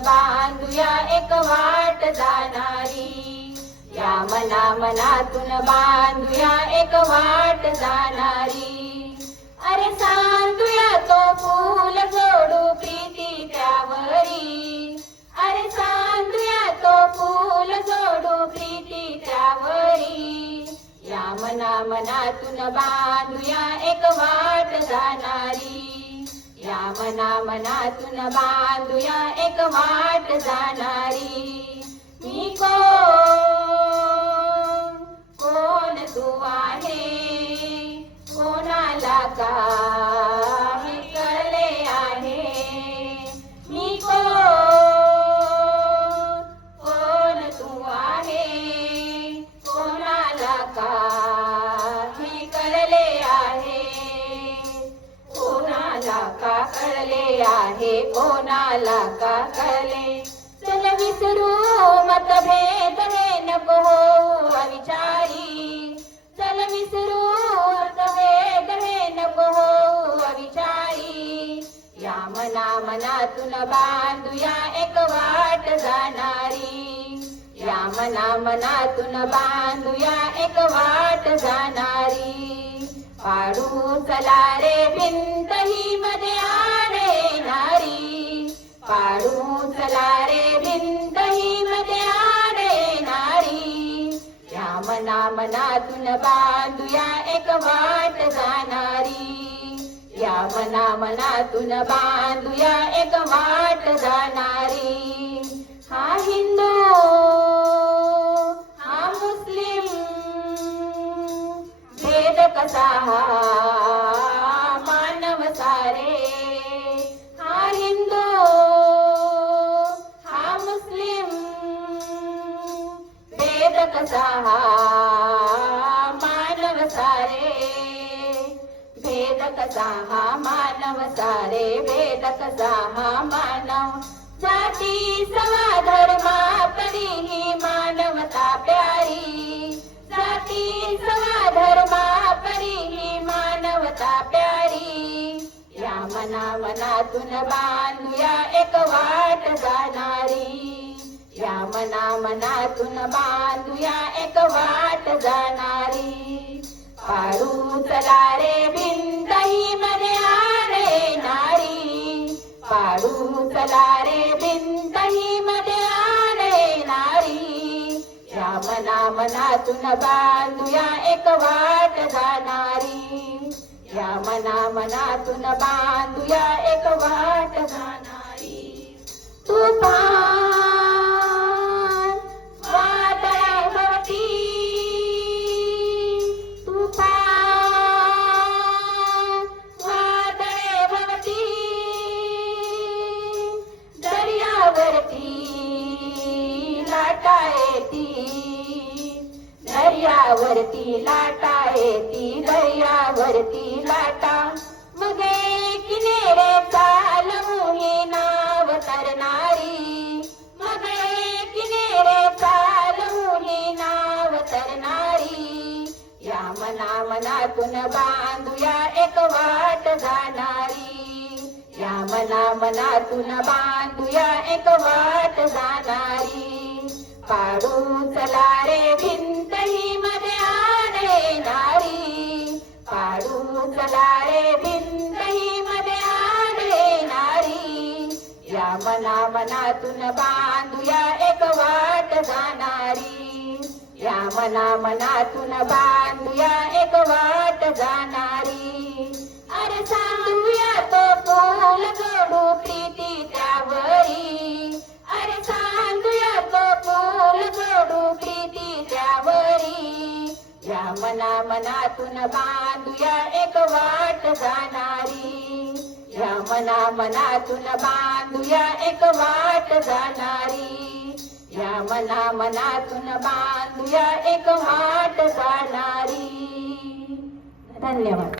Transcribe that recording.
बांधूया एक वाट जाणारी, या मनातून बांधूया एक वाट जाणारी. अरे सांडूया तो फूल जोडू प्रीती त्यावरी, अरे सांडूया तो फूल जोडू प्रीती त्यावरी. या मनातून बांधूया एक वाट जाणारी, या मनातून बांधूया एक वाट जाणारी. मी कोण तू आहे, कोणाला काही कळले आहे. मी कोण तू आहे, कोणाला काही कळले आहे. कोणाला का कळले आहे, कोणाला का कळले. चल विसरू मतभेद हे नको होऊ अविचारी, चल विसरू मतभेद हे नको होऊ अविचारी. या मनातून बांधूया एक वाट जाणारी, या मनातून बांधूया एक वाट जाणारी. पाडू चला रे भिंत ही मध्ये आणेनारी, पाडू चला रे भिंत ही मध्ये आणेनारी. या मनातून बांधूया एक वाट जाणारी, या मनातून बांधूया एक वाट जाणारी. हा हिंदू हा मुस्लिम भेद कसा हा मानव सारे. हा हिंदू हा मुस्लिम भेद कसा हा मानव सारे. भेद कसा हा मानव सारे, भेद कसा हा मानव. जाती सवा धर्मा परी ही मानवता प्यारी, जाती सवा धर्मा परी ही मानवता प्यारी. या मनातून बांधूया एक वाट जाणारी, या मनातून बांधूया एक वाट जाणारी. पाडू चला रे भिंत ही मध्ये आणेनारी, पाडू चला रे भिंत ही मध्ये आणेनारी. या मनातून बांधूया एक वाट जाणारी, या मनातून बांधूया एक वाट जाणारी. तुफान वादळाभोवती, तुफान वादळाभोवती, दर्यावरती लाटा येती, दर्यावरती लाटा येती, दर्यावरती लाटा. मगे किनारे चालवू ही नाव तरणारी, मगे किनारे चालवू ही नाव तरणारी. या मनातून बांधूया एक वाट जाणारी, या मनातून बांधूया एक वाट जाणारी. पाडू चला रे भिंत ही मध्ये आणेनारी, पाडू चला रे भिंत ही मध्ये आणेनारी. या मनातून बांधूया एक वाट जाणारी, या मनातून बांधूया एक वाट जाणारी. अरे सांडूया तो फूल जोडू प्रीती त्यावरी, अरे सांडूया तो फूल जोडू प्रीती त्यावरी. या मनातून बांधूया एक वाट जाणारी, या मनातून बांधूया एक वाट जाणारी. या मनातून बांधूया एक वाट जाणारी. धन्यवाद.